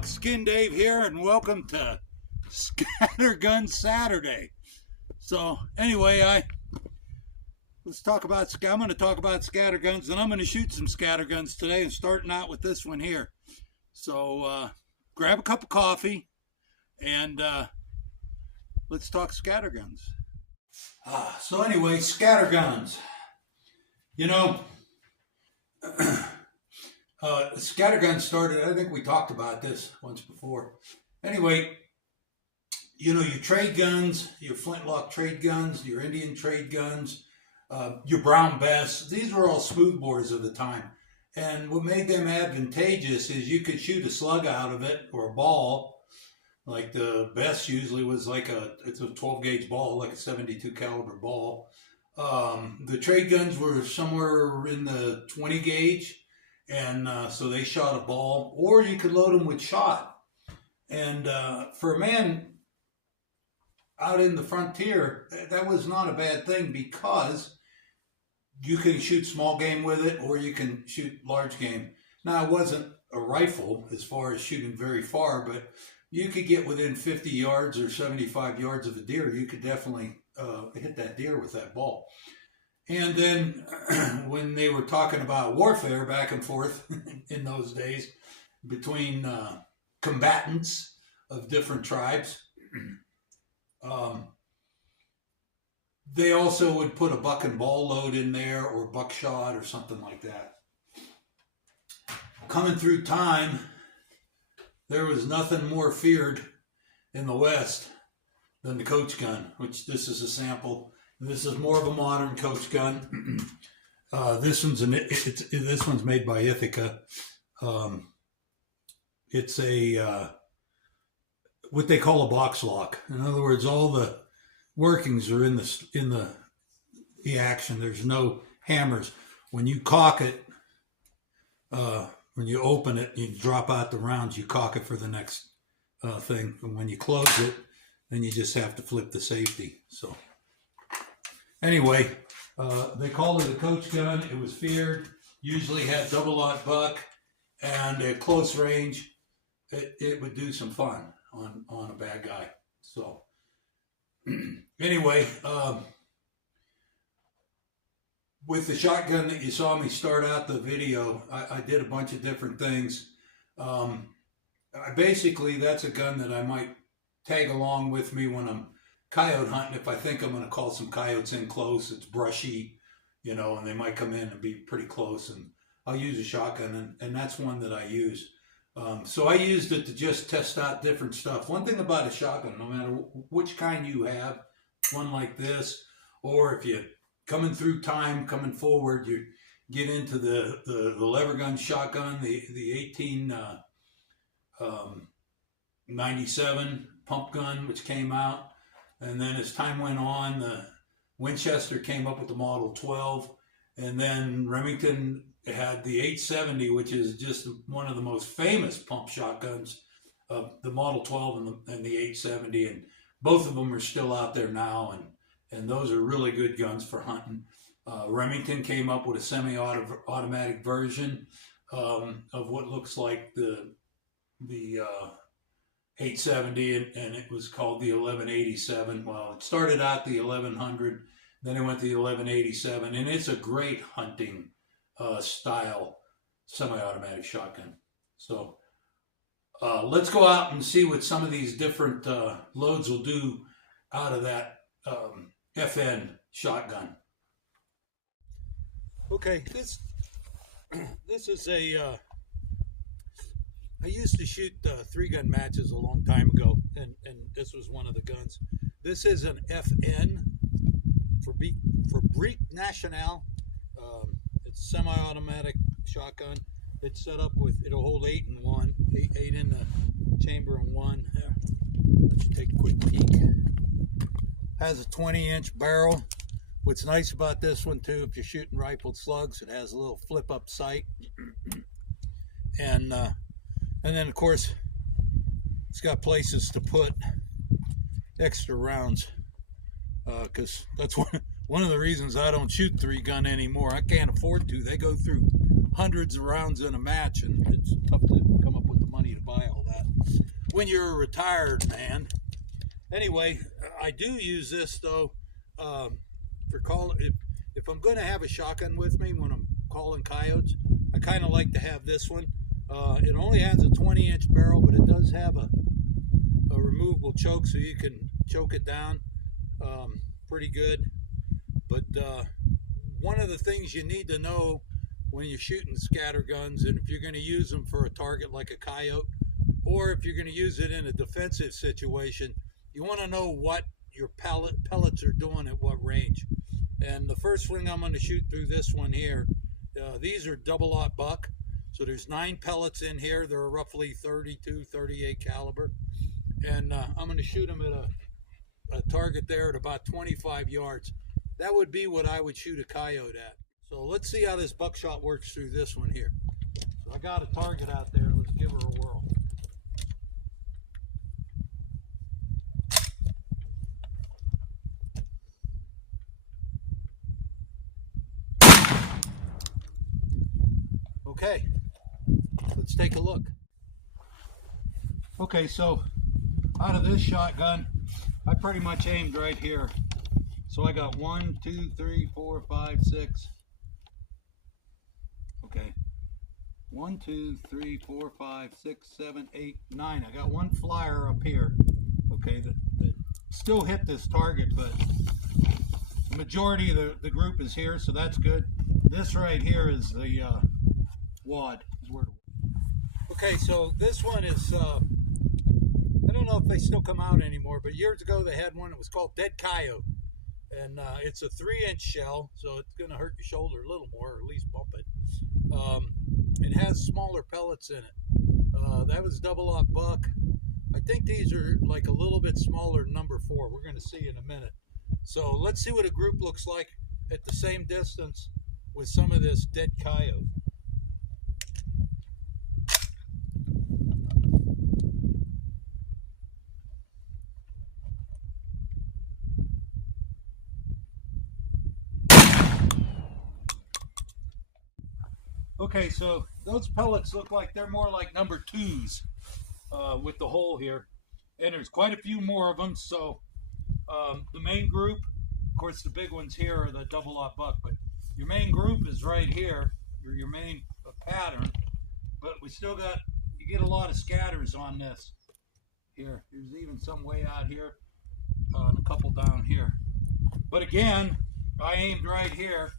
Buckskin Dave here, and welcome to Scattergun Saturday. So anyway, I'm going to talk about scatterguns, and I'm going to shoot some scatterguns today, and starting out with this one here. So grab a cup of coffee, and let's talk scatterguns. So anyway, scatterguns. You know, scattergun started, I think we talked about this once before. Anyway, you know, your trade guns, your flintlock trade guns, your Indian trade guns, your brown bests, these were all smoothbores of the time. And what made them advantageous is you could shoot a slug out of it, or a ball. Like the best usually was like it's a 12 gauge ball, like a 72 caliber ball. The trade guns were somewhere in the 20 gauge. And so they shot a ball, or you could load them with shot. And for a man out in the frontier, that was not a bad thing, because you can shoot small game with it, or you can shoot large game. Now, it wasn't a rifle as far as shooting very far, but you could get within 50 yards or 75 yards of a deer. You could definitely hit that deer with that ball. And then when they were talking about warfare back and forth in those days between combatants of different tribes, they also would put a buck and ball load in there, or buckshot, or something like that. Coming through time, there was nothing more feared in the West than the coach gun, which this is a sample. This is more of a modern coach gun. This one's made by Ithaca. It's a what they call a box lock. In other words, all the workings are in the action. There's no hammers. When you cock it, when you open it, you drop out the rounds. You cock it for the next thing, and when you close it, then you just have to flip the safety. So. Anyway, they called it a coach gun. It was feared. Usually had double-aught buck, and at close range, it would do some fun on a bad guy. So, anyway, with the shotgun that you saw me start out the video, I did a bunch of different things. Basically, that's a gun that I might tag along with me when I'm coyote hunting. If I think I'm going to call some coyotes in close, it's brushy, you know, and they might come in and be pretty close, and I'll use a shotgun, and that's one that I use. So I used it to just test out different stuff. One thing about a shotgun, no matter which kind you have, one like this, or if you're coming through time, coming forward, you get into the lever gun shotgun, the 1897 pump gun, which came out. And then as time went on, the Winchester came up with the Model 12. And then Remington had the 870, which is just one of the most famous pump shotguns, the Model 12 and the 870. And both of them are still out there now. And those are really good guns for hunting. Remington came up with a semi-automatic version of what looks like the 870, and it was called the 1187. Well, it started out the 1100, then it went to the 1187, and it's a great hunting style semi-automatic shotgun. So let's go out and see what some of these different loads will do out of that FN shotgun. Okay, this is a I used to shoot 3-gun matches a long time ago, and this was one of the guns. This is an FN for Brique National. It's semi-automatic shotgun. It's set up with, it'll hold 8 in one, 8 in the chamber in one. Let's take a quick peek. Has a 20-inch barrel. What's nice about this one too, if you're shooting rifled slugs, it has a little flip-up sight. And then, of course, it's got places to put extra rounds, because that's one of the reasons I don't shoot 3-gun anymore. I can't afford to. They go through hundreds of rounds in a match, and it's tough to come up with the money to buy all that. when you're a retired man. Anyway, I do use this though for calling. If I'm going to have a shotgun with me when I'm calling coyotes, I kind of like to have this one. It only has a 20-inch barrel, but it does have a removable choke, so you can choke it down pretty good. But one of the things you need to know when you're shooting scatter guns, and if you're going to use them for a target like a coyote, or if you're going to use it in a defensive situation, you want to know what your pellets are doing at what range. And the first thing I'm going to shoot through this one here, these are double-aught buck, so there's 9 pellets in here. They're roughly 32, 38 caliber, and I'm going to shoot them at a target there at about 25 yards. That would be what I would shoot a coyote at. So let's see how this buckshot works through this one here. So I got a target out there. Let's give her a whirl. Okay, let's take a look. Okay, so out of this shotgun, I pretty much aimed right here. So I got 1, 2, 3, 4, 5, 6. Okay. 1, 2, 3, 4, 5, 6, 7, 8, 9. I got one flyer up here. Okay, that still hit this target, but the majority of the group is here, so that's good. This right here is the wad. Okay, so this one is, I don't know if they still come out anymore, but years ago they had one that was called Dead Coyote. And it's a 3-inch shell, so it's going to hurt your shoulder a little more, or at least bump it. It has smaller pellets in it. That was double-aught buck. I think these are like a little bit smaller than number 4. We're going to see in a minute. So let's see what a group looks like at the same distance with some of this dead coyote. Okay, so those pellets look like they're more like number 2s with the hole here. And there's quite a few more of them. So the main group, of course the big ones here are the double-aught buck, but your main group is right here, your main pattern. But we still got, you get a lot of scatters on this. Here, there's even some way out here and a couple down here. But again, I aimed right here.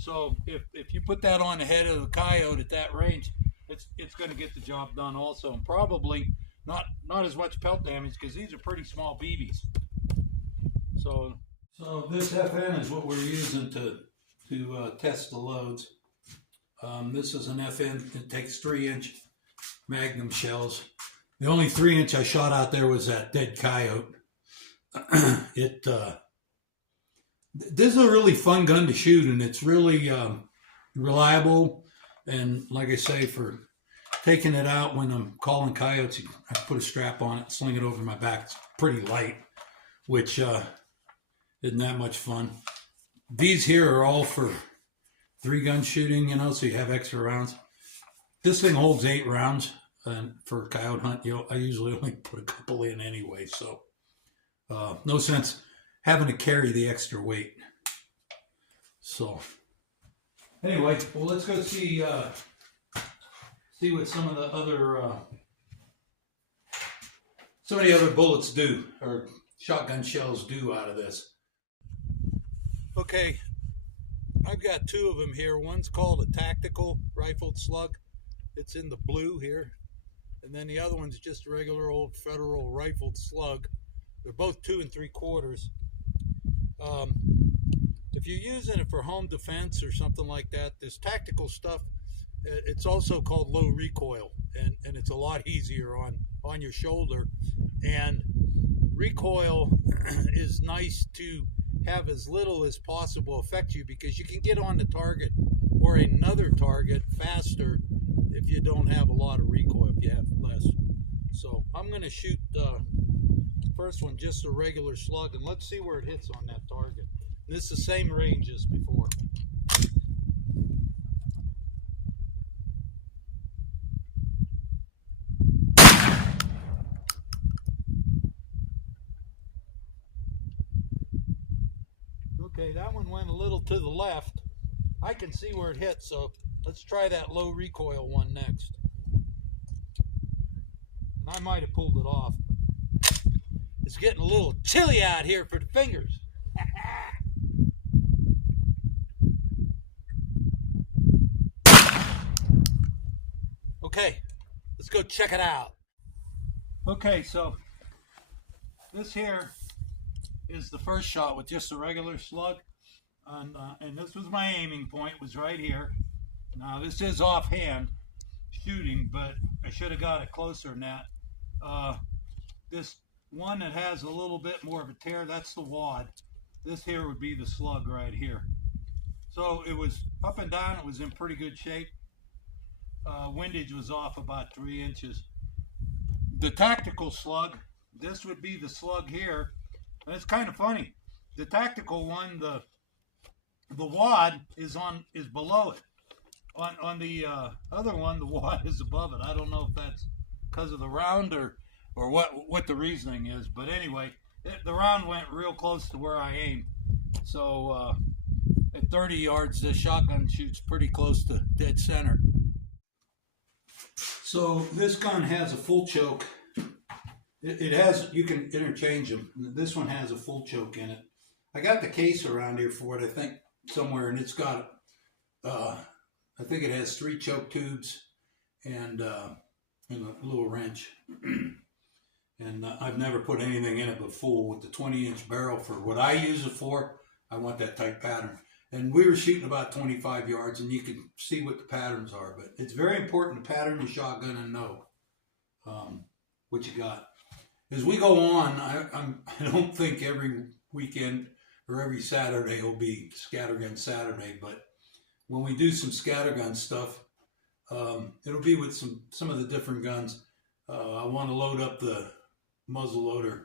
So if you put that on the head of the coyote at that range, it's going to get the job done also, and probably not as much pelt damage because these are pretty small BBs. So this FN is what we're using to test the loads. This is an FN. It takes 3-inch Magnum shells. The only 3-inch I shot out there was that dead coyote. This is a really fun gun to shoot, and it's really reliable. And like I say, for taking it out when I'm calling coyotes, I put a strap on it, sling it over my back. It's pretty light, which isn't that much fun. These here are all for 3-gun shooting, you know, so you have extra rounds. This thing holds 8 rounds, and for a coyote hunt, I usually only put a couple in anyway, so no sense having to carry the extra weight. So anyway, well, let's go see what some of the other bullets do, or shotgun shells do out of this. Okay, I've got 2 of them here. One's called a tactical rifled slug. It's in the blue here. And then the other one's just a regular old federal rifled slug. They're both 2 3/4. If you're using it for home defense or something like that, this tactical stuff, it's also called low recoil, and it's a lot easier on your shoulder. And recoil is nice to have as little as possible affect you, because you can get on the target or another target faster if you don't have a lot of recoil, if you have less. So I'm going to shoot the first one just a regular slug, and let's see where it hits on that target. This is the same range as before. Okay, that one went a little to the left. I can see where it hit, so let's try that low recoil one next. And I might have pulled it off. It's getting a little chilly out here for the fingers. Okay, let's go check it out. Okay, so this here is the first shot with just a regular slug. And this was my aiming point, was right here. Now this is offhand shooting, but I should have got it closer than that. This one that has a little bit more of a tear, that's the wad. This here would be the slug right here. So it was up and down, it was in pretty good shape. Windage was off about 3 inches. The tactical slug, this would be the slug here. And it's kind of funny. The tactical one, the wad is below it. On the other one, the wad is above it. I don't know if that's because of the round or what the reasoning is, but anyway, the round went real close to where I aimed. So at 30 yards, the shotgun shoots pretty close to dead center. So this gun has a full choke. It has, you can interchange them. This one has a full choke in it. I got the case around here for it, I think, somewhere, and it's got, I think it has 3 choke tubes and a little wrench. And I've never put anything in it but full. With the 20-inch barrel for what I use it for, I want that type pattern. And we were shooting about 25 yards, and you can see what the patterns are. But it's very important to pattern the shotgun and know what you got. As we go on, I don't think every weekend or every Saturday will be Scattergun Saturday, but when we do some scattergun stuff, it'll be with some of the different guns. I want to load up the muzzleloader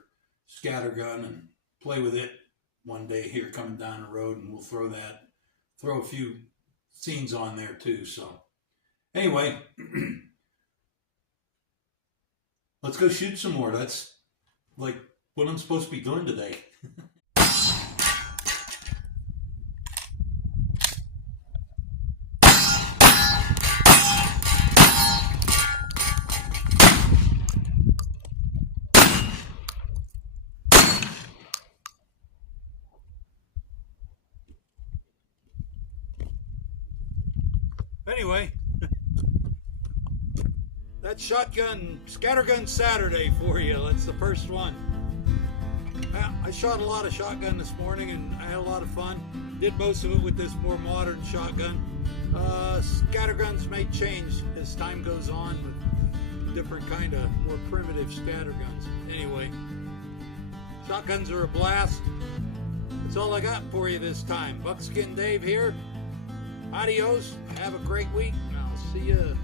scattergun and play with it one day here coming down the road, and we'll throw a few scenes on there too. So anyway, let's go shoot some more. That's like what I'm supposed to be doing today. Anyway, that's Scattergun Saturday for you. That's the first one. I shot a lot of shotgun this morning, and I had a lot of fun. Did most of it with this more modern shotgun. Scatterguns may change as time goes on with different kind of more primitive scatterguns. Anyway, shotguns are a blast. That's all I got for you this time. Buckskin Dave here. Adios. Have a great week. I'll see you